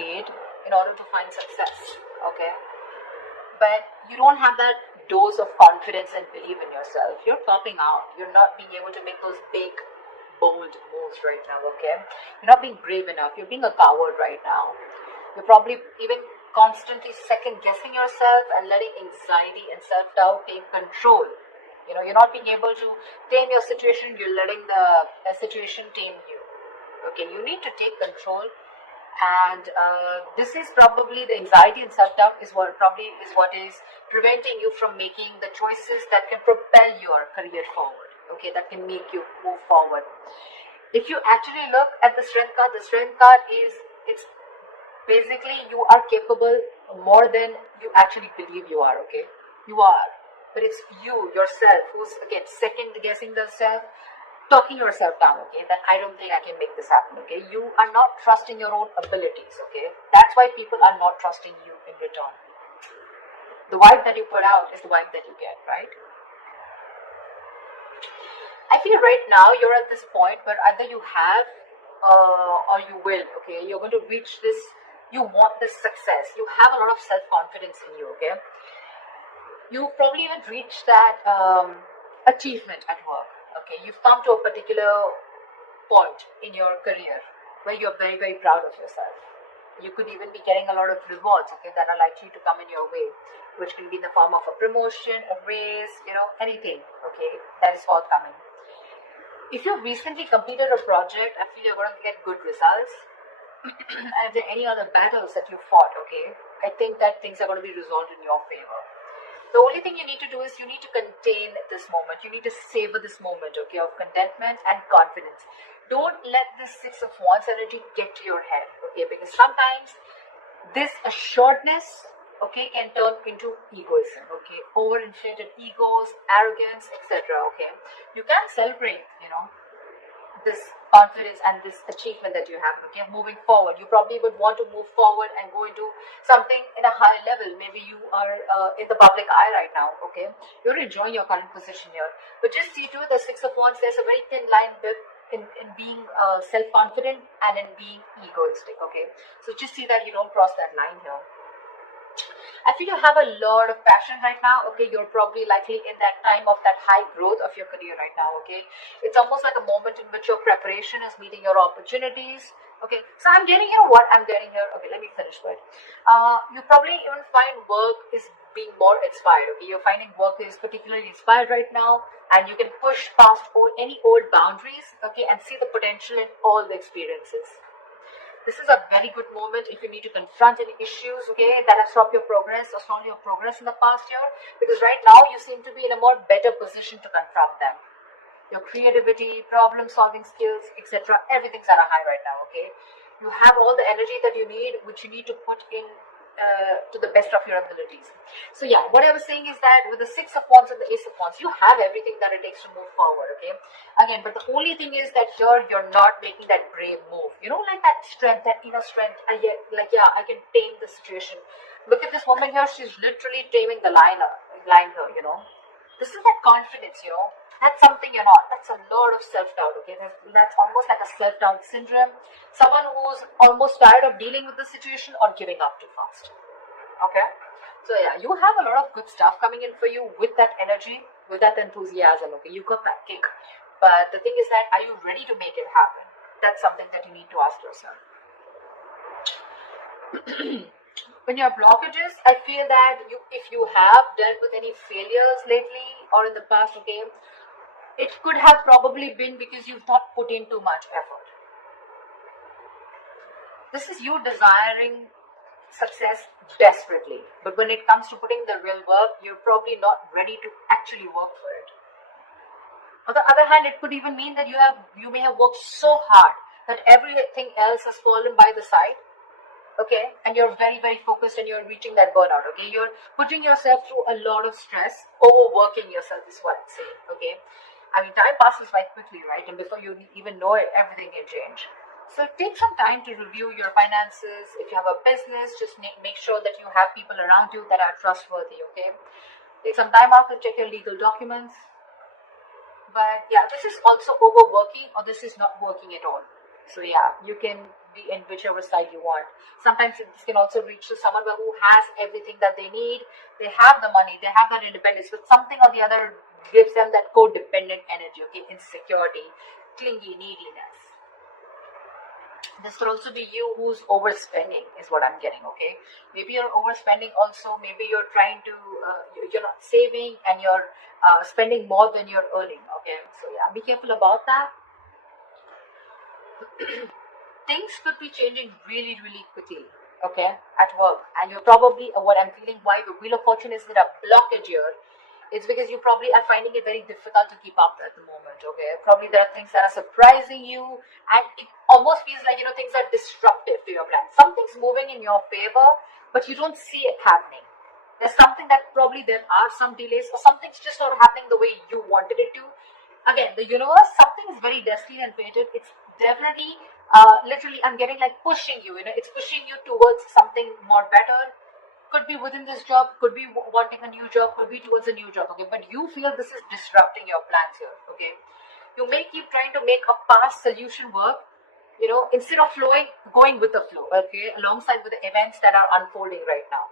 need in order to find success, okay? But you don't have that dose of confidence and belief in yourself. You're topping out. You're not being able to make those big, bold moves right now, okay? You're not being brave enough. You're being a coward right now. You're probably even constantly second guessing yourself and letting anxiety and self-doubt take control. You know, you're not being able to tame your situation. You're letting the situation tame you. Okay, you need to take control, and this is probably the anxiety and self-doubt is what is preventing you from making the choices that can propel your career forward. Okay, that can make you move forward. If you actually look at the strength card is, it's basically you are capable more than you actually believe you are. Okay, you are, but it's you yourself who's again second guessing yourself, talking yourself down, okay, that I don't think I can make this happen, okay. You are not trusting your own abilities, okay. That's why people are not trusting you in return. The vibe that you put out is the vibe that you get, right? I feel right now you're at this point where either you have or you will, okay. You're going to reach this, you want this success. You have a lot of self-confidence in you, okay. You probably even reach that achievement at work. Okay, you've come to a particular point in your career where you're very, very proud of yourself. You could even be getting a lot of rewards, okay, that are likely to come in your way, which can be in the form of a promotion, a raise, you know, anything, okay, that is forthcoming. If you've recently completed a project, I feel you're going to get good results. And if there are any other battles that you fought, okay, I think that things are going to be resolved in your favor. The only thing you need to do is you need to contain this moment. You need to savor this moment, okay, of contentment and confidence. Don't let this Six of Wands energy get to your head, okay, because sometimes this assuredness, okay, can turn into egoism, okay, overinflated egos, arrogance, etc., okay. You can celebrate, you know, this confidence and this achievement that you have, okay, moving forward. You probably would want to move forward and go into something in a higher level. Maybe you are in the public eye right now, okay. You're enjoying your current position here, but just see to it, the Six of Wands, there's a very thin line in being self-confident and in being egoistic, okay. So just see that you don't cross that line here. I feel you have a lot of passion right now, okay. You're probably likely in that time of that high growth of your career right now, okay. It's almost like a moment in which your preparation is meeting your opportunities, okay. So I'm getting here what I'm getting here, okay, let me finish with. You probably even find work is being more inspired, okay. You're finding work is particularly inspired right now, and you can push past any old boundaries, okay, and see the potential in all the experiences. This is a very good moment if you need to confront any issues, okay, that have stopped your progress or stalled your progress in the past year, because right now you seem to be in a more better position to confront them. Your creativity, problem solving skills, etc., everything's at a high right now, okay. You have all the energy that you need, which you need to put in to the best of your abilities. So yeah, what I was saying is that with the Six of Wands and the Ace of Wands, you have everything that it takes to move forward, okay. Again, but the only thing is that here you're not making that brave move. You know, like that strength, that inner strength. I can tame the situation. Look at this woman here; she's literally taming the line here. You know, this is that confidence. You know, that's something you're not. That's a lot of self-doubt, okay. That's almost like a self-doubt syndrome. Someone who's almost tired of dealing with the situation or giving up too fast, okay. So yeah, you have a lot of good stuff coming in for you with that energy, with that enthusiasm, okay. You got that kick, but the thing is that, are you ready to make it happen? That's something that you need to ask yourself. When your blockages, I feel that if you have dealt with any failures lately or in the past, okay, it could have probably been because you've not put in too much effort. This is you desiring success desperately, but when it comes to putting the real work, you're probably not ready to actually work for it. On the other hand, it could even mean that you may have worked so hard that everything else has fallen by the side, okay, and you're very, very focused and you're reaching that burnout, okay. You're putting yourself through a lot of stress, overworking yourself is what I'm saying, okay. I mean, time passes quite quickly, right? And before you even know it, everything can change. So take some time to review your finances. If you have a business, just make sure that you have people around you that are trustworthy, okay? Take some time out to check your legal documents. But yeah, this is also overworking, or this is not working at all. So yeah, you can be in whichever side you want. Sometimes this can also reach to someone who has everything that they need. They have the money, they have that independence, but something or the other gives them that codependent energy, okay, insecurity, clingy, neediness. This could also be you who's overspending, is what I'm getting, okay? Maybe you're overspending also, maybe you're trying to, you're not saving and you're spending more than you're earning, okay? So yeah, be careful about that. Things could be changing really, really quickly, okay, at work. And you're probably, what I'm feeling, why the Wheel of Fortune is in a blockage here, it's because you probably are finding it very difficult to keep up at the moment, okay? Probably there are things that are surprising you, and it almost feels like, things are disruptive to your plan. Something's moving in your favor, but you don't see it happening. There's something that probably there are some delays, or something's just not happening the way you wanted it to. Again, the universe, something is very destined and fated. It's definitely, literally, I'm getting like pushing you, it's pushing you towards something more better. Could be within this job, could be wanting a new job, could be towards a new job, okay? But you feel this is disrupting your plans here, okay? You may keep trying to make a past solution work, instead of going with the flow, okay? Alongside with the events that are unfolding right now.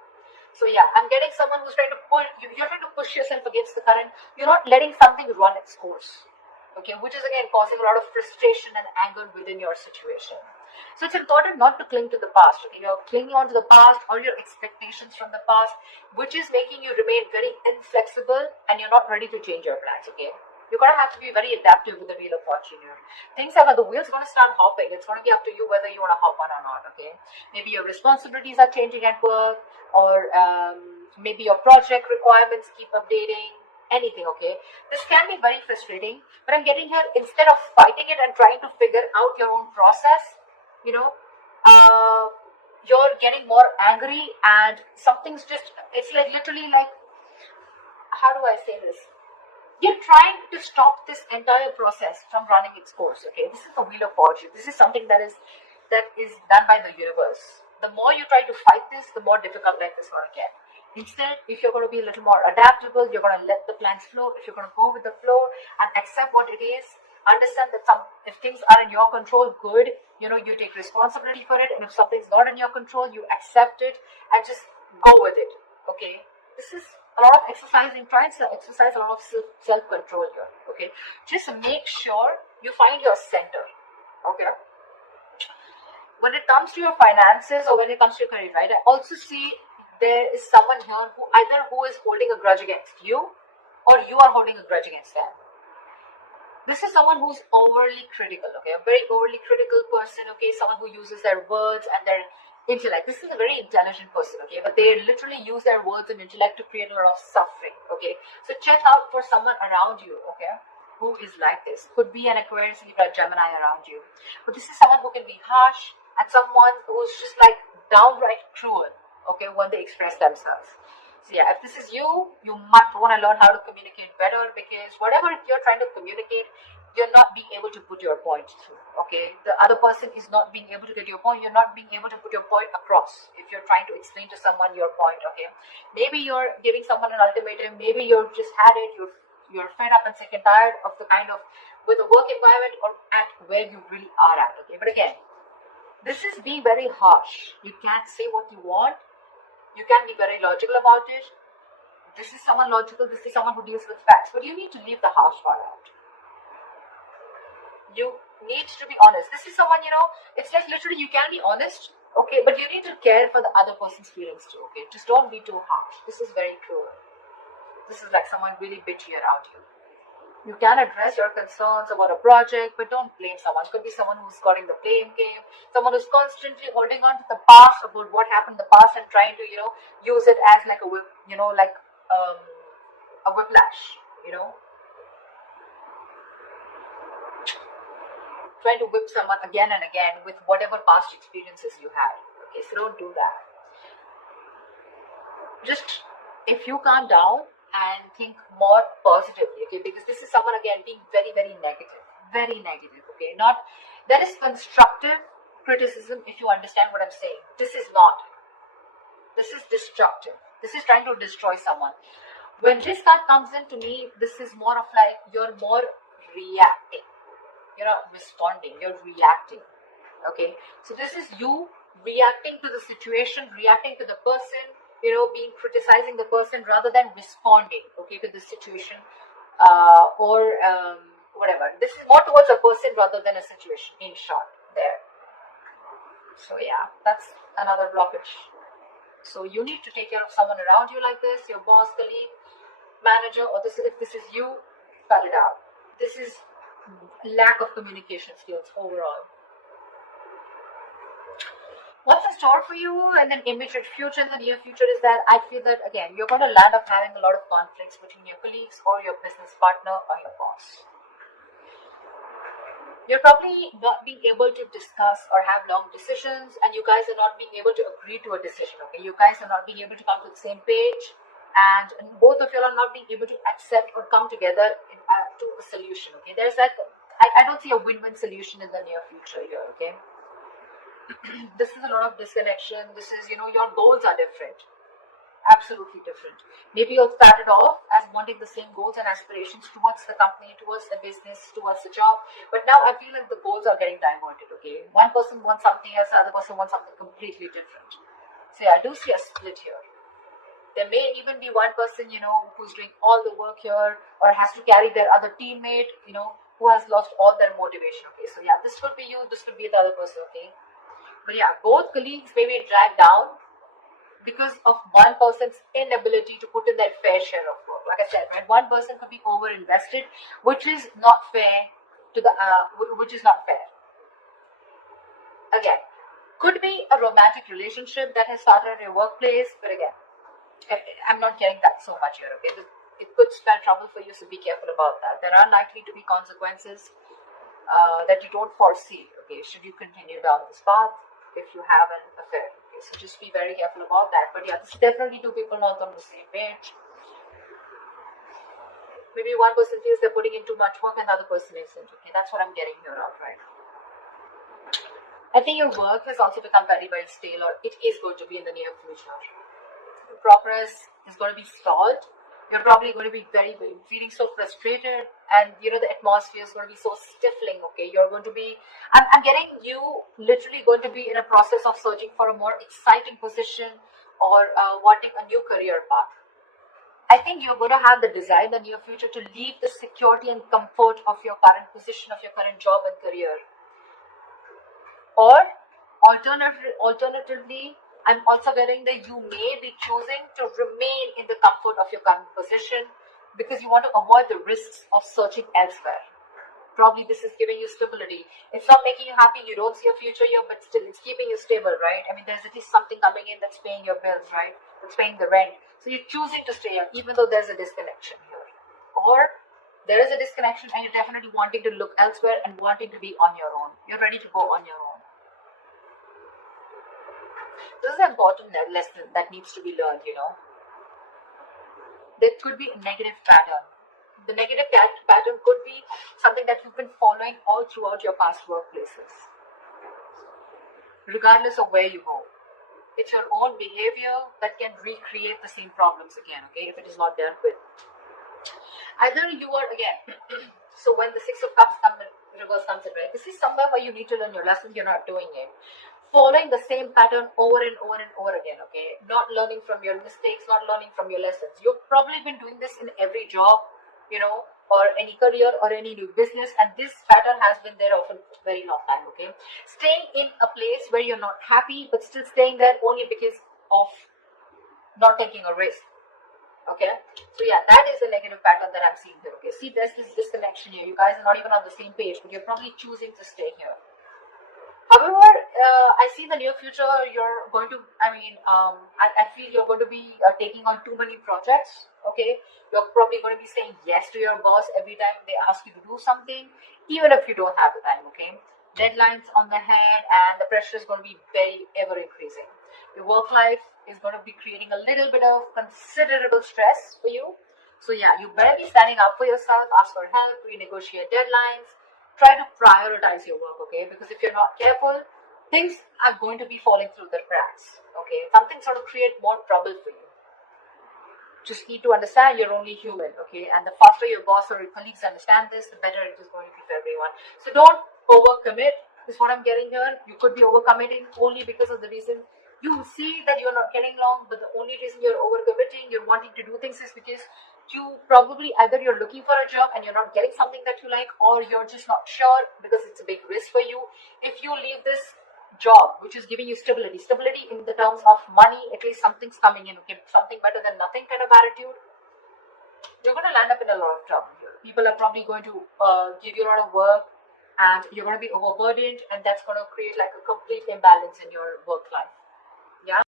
So yeah, I'm getting someone who's trying to you're trying to push yourself against the current. You're not letting something run its course, okay? Which is again causing a lot of frustration and anger within your situation. So it's important not to cling to the past, okay? You're clinging on to the past, all your expectations from the past, which is making you remain very inflexible and you're not ready to change your plans, okay? You're going to have to be very adaptive with the Wheel of Fortune here. Things the wheel's going to start hopping. It's going to be up to you whether you want to hop on or not, okay? Maybe your responsibilities are changing at work, or maybe your project requirements keep updating, anything, okay? This can be very frustrating, but I'm getting here, instead of fighting it and trying to figure out your own process, you're getting more angry, and something's just, it's like literally like, how do I say this? You're trying to stop this entire process from running its course, okay? This is the Wheel of Fortune. This is something that is done by the universe. The more you try to fight this, the more difficult life is going to get. Instead, if you're going to be a little more adaptable, you're going to let the plans flow. If you're going to go with the flow and accept what it is, understand that if things are in your control, good, you take responsibility for it, and if something's not in your control, you accept it and just go with it, okay? This is a lot of exercising, trying to exercise a lot of self-control here, okay? Just make sure you find your center, okay? When it comes to your finances or when it comes to your career, right, I also see there is someone here who is holding a grudge against you, or you are holding a grudge against them. This is someone who's overly critical, okay? A very overly critical person, okay? Someone who uses their words and their intellect. This is a very intelligent person, okay? But they literally use their words and intellect to create a lot of suffering, okay? So check out for someone around you, okay, who is like this. Could be an Aquarius, Libra, Gemini around you. But this is someone who can be harsh, and someone who's just like downright cruel, okay, when they express themselves. So yeah, if this is you, you might want to learn how to communicate better, because whatever you're trying to communicate, you're not being able to put your point through, okay? The other person is not being able to get your point. You're not being able to put your point across if you're trying to explain to someone your point, okay? Maybe you're giving someone an ultimatum. Maybe you've just had it. You're fed up and sick and tired of the kind of, with the work environment or at where you really are at, okay? But again, this is being very harsh. You can't say what you want. You can be very logical about it. This is someone logical. This is someone who deals with facts. But you need to leave the harsh part out. You need to be honest. This is someone, it's like literally you can be honest, okay, but you need to care for the other person's feelings too, okay? Just don't be too harsh. This is very cruel. This is like someone really bitchy around you. You can address your concerns about a project, but don't blame someone. It could be someone who's got in the blame game, someone who's constantly holding on to the past, about what happened in the past, and trying to, use it as like a whip, like a whiplash, Trying to whip someone again and again with whatever past experiences you had. Okay, so don't do that. Just, if you calm down and think more positively, okay, because this is someone again being very, very negative, okay? Not, that is constructive criticism if you understand what I'm saying. This is not. This is destructive. This is trying to destroy someone. When this card comes in, to me, this is more of like, you're more reacting. You're not responding, you're reacting. Okay, so this is you reacting to the situation, reacting to the person, you know, being criticizing the person rather than responding, okay, to the situation, or whatever. This is more towards a person rather than a situation, in short, there. So yeah, that's another blockage. So you need to take care of someone around you like this, your boss, colleague, manager, or this, if this is you, cut it out. This is lack of communication skills overall. What's in store for you in the immediate future, in the near future, is that I feel that, again, you're going to land up having a lot of conflicts between your colleagues or your business partner or your boss. You're probably not being able to discuss or have long decisions, and you guys are not being able to agree to a decision, okay? You guys are not being able to come to the same page, and both of you are not being able to accept or come together to a solution, okay? There's that, I don't see a win-win solution in the near future here, okay? This is a lot of disconnection. This is, you know, your goals are different. Absolutely different. Maybe you started off as wanting the same goals and aspirations towards the company, towards the business, towards the job. But now I feel like the goals are getting diverted, okay? One person wants something else, the other person wants something completely different. So yeah, I do see a split here. There may even be one person, you know, who's doing all the work here or has to carry their other teammate, you know, who has lost all their motivation, okay? So yeah, this could be you, this could be the other person, okay? But yeah, both colleagues may be dragged down because of one person's inability to put in their fair share of work. Like I said, right, one person could be over-invested, which is not fair to the, which is not fair. Again, could be a romantic relationship that has started in your workplace, but again, I'm not getting that so much here, okay? It could spell trouble for you, so be careful about that. There are likely to be consequences that you don't foresee, okay, should you continue down this path if you have an affair. Okay, so just be very careful about that. But yeah, this is definitely two people not on the same page. Maybe one person feels they're putting in too much work and the other person isn't. Okay, that's what I'm getting here out, right? I think your work has also become very, very stale, or it is going to be in the near future. The progress is going to be stalled. You're probably going to be feeling so frustrated, and you know the atmosphere is going to be so stifling, okay? You're going to be, I'm getting you literally going to be in a process of searching for a more exciting position or wanting a new career path. I think you're going to have the desire in the near future to leave the security and comfort of your current position, of your current job and career. Or alternatively, I'm also getting that you may be choosing to remain in the comfort of your current position because you want to avoid the risks of searching elsewhere. Probably this is giving you stability. It's not making you happy, you don't see a future here, but still it's keeping you stable, right? I mean, there's at least something coming in that's paying your bills, right? That's paying the rent. So you're choosing to stay here, even though there's a disconnection here. Or there is a disconnection and you're definitely wanting to look elsewhere and wanting to be on your own. You're ready to go on your own. This is an important lesson that needs to be learned, you know. There could be a negative pattern. The negative pattern could be something that you've been following all throughout your past workplaces. Regardless of where you go. It's your own behavior that can recreate the same problems again, okay, if it is not dealt with. Either you are, again, so when the Six of Cups reverse comes in, right, this is somewhere where you need to learn your lessons, you're not doing it. Following the same pattern over and over and over again, okay? Not learning from your mistakes, not learning from your lessons. You've probably been doing this in every job, you know, or any career or any new business, and this pattern has been there for a very long time, okay? Staying in a place where you're not happy, but still staying there only because of not taking a risk, okay? So yeah, that is the negative pattern that I'm seeing here, okay? See, there's this disconnection here. You guys are not even on the same page, but you're probably choosing to stay here. However, I see in the near future you're going to, I feel you're going to be taking on too many projects, okay? You're probably going to be saying yes to your boss every time they ask you to do something, even if you don't have the time, okay? Deadlines on the head and the pressure is going to be very ever increasing. Your work life is going to be creating a little bit of considerable stress for you. So yeah, you better be standing up for yourself, ask for help, renegotiate deadlines. Try to prioritize your work, okay? Because if you're not careful, things are going to be falling through the cracks, okay? Something's going to create more trouble for you. Just need to understand you're only human, okay? And the faster your boss or your colleagues understand this, the better it is going to be for everyone. So don't overcommit, is what I'm getting here. You could be overcommitting only because of the reason you see that you're not getting along, but the only reason you're overcommitting, you're wanting to do things, is because you probably either you're looking for a job and you're not getting something that you like, or you're just not sure because it's a big risk for you. If you leave this job which is giving you stability in the terms of money, at least something's coming in, okay, something better than nothing kind of attitude, you're going to land up in a lot of trouble here. People are probably going to give you a lot of work, and you're going to be overburdened, and that's going to create like a complete imbalance in your work life. Yeah.